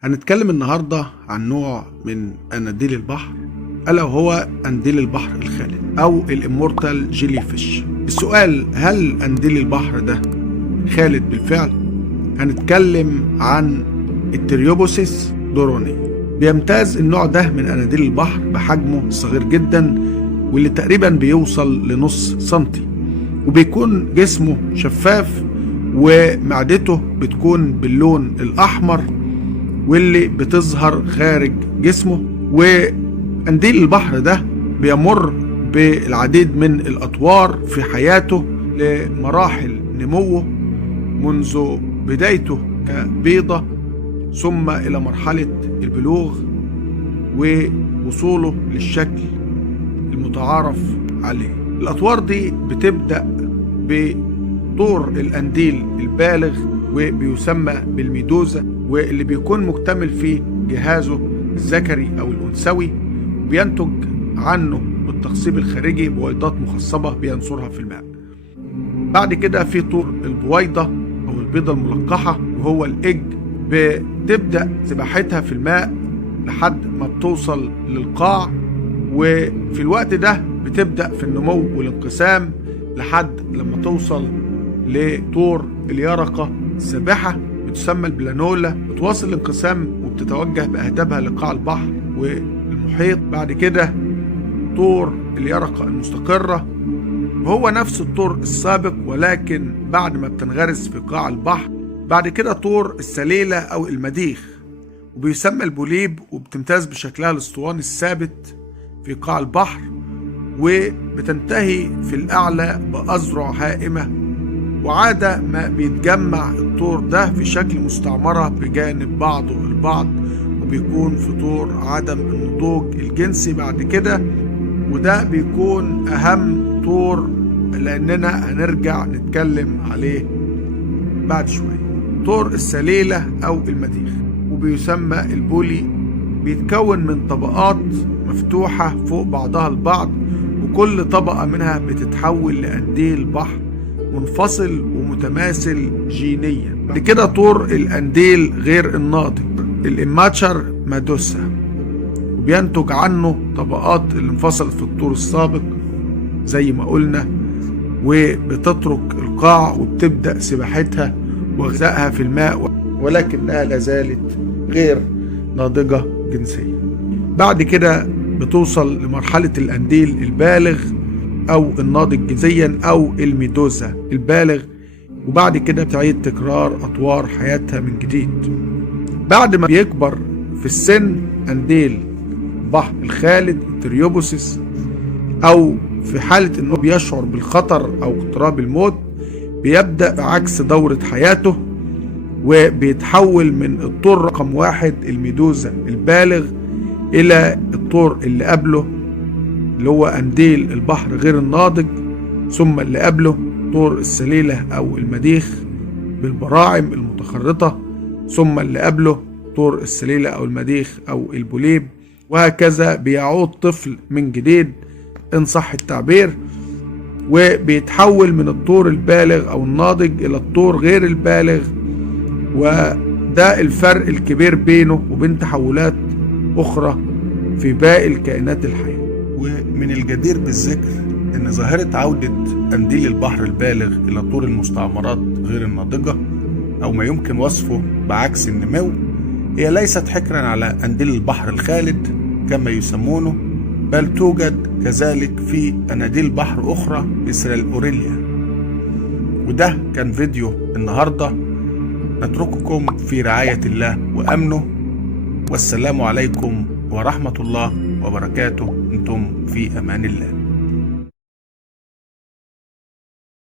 هنتكلم النهاردة عن نوع من أناديل البحر، ألا وهو أنديل البحر الخالد أو الإمورتال جيلي فيش. السؤال: هل أنديل البحر ده خالد بالفعل؟ هنتكلم عن التريوبوسيس دوروني. بيمتاز النوع ده من أناديل البحر بحجمه الصغير جدا واللي تقريبا بيوصل لنص سنتي، وبيكون جسمه شفاف ومعدته بتكون باللون الأحمر واللي بتظهر خارج جسمه. وأنديل البحر ده بيمر بالعديد من الأطوار في حياته لمراحل نموه، منذ بدايته كبيضة ثم إلى مرحلة البلوغ ووصوله للشكل المتعارف عليه. الأطوار دي بتبدأ بطور الأنديل البالغ وبيسمى بالميدوزا، واللي بيكون مكتمل فيه جهازه الذكري أو الأنثوي، بينتج عنه بالتخصيب الخارجي بويضات مخصبة بينصرها في الماء. بعد كده في طور البويضة أو البيضة الملقحة وهو الإج، بتبدأ سباحتها في الماء لحد ما بتوصل للقاع، وفي الوقت ده بتبدأ في النمو والانقسام لحد لما توصل لطور اليرقة السابحة بتسمى البلانولا، بتواصل الانقسام وبتتوجه بأهدابها لقاع البحر والمحيط. بعد كده طور اليرقة المستقرة وهو نفس الطور السابق ولكن بعد ما بتنغرس في قاع البحر. بعد كده طور السليلة أو المديخ وبيسمى البوليب، وبتمتاز بشكلها الاسطواني الثابت في قاع البحر، وبتنتهي في الأعلى بأذرع هائمة. وعادة ما بيتجمع الطور ده في شكل مستعمرة بجانب بعضه البعض، وبيكون في طور عدم النضوج الجنسي بعد كده، وده بيكون أهم طور لأننا هنرجع نتكلم عليه بعد شوية. طور السليلة أو المديخ وبيسمى البولي بيتكون من طبقات مفتوحة فوق بعضها البعض، وكل طبقة منها بتتحول لأنديل بحر منفصل ومتماثل جينيا. بعد كده طور الأنديل غير الناضج الإماتشر مادوسا، وبينتج عنه طبقات اللي انفصلت في الطور السابق زي ما قلنا، وبتترك القاع وبتبدأ سباحتها وغذائها في الماء، ولكنها لازالت غير ناضجة جنسيا. بعد كده بتوصل لمرحلة الأنديل البالغ أو الناضج جنسيا أو الميدوزا البالغ، وبعد كده بتعيد تكرار أطوار حياتها من جديد. بعد ما بيكبر في السن أنديل البحر الخالد التريوبوسيس، أو في حالة أنه بيشعر بالخطر أو اقتراب الموت، بيبدأ بعكس دورة حياته وبيتحول من الطور رقم 1 الميدوزا البالغ إلى الطور اللي قبله اللي هو أنديل البحر غير الناضج، ثم اللي قبله طور السليلة أو المديخ بالبراعم المتخرطة، ثم اللي قبله طور السليلة أو المديخ أو البوليب، وهكذا بيعود طفل من جديد إن صح التعبير، وبيتحول من الطور البالغ أو الناضج إلى الطور غير البالغ. وده الفرق الكبير بينه وبين تحولات أخرى في باقي الكائنات الحية. ومن الجدير بالذكر أن ظاهرة عودة أنديل البحر البالغ إلى طور المستعمرات غير الناضجة أو ما يمكن وصفه بعكس النمو هي ليست حكرا على أنديل البحر الخالد كما يسمونه، بل توجد كذلك في أناديل بحر أخرى مثل الأوريليا. وده كان فيديو النهاردة، نترككم في رعاية الله وأمنه، والسلام عليكم ورحمة الله وبركاته. انتم في أمان الله.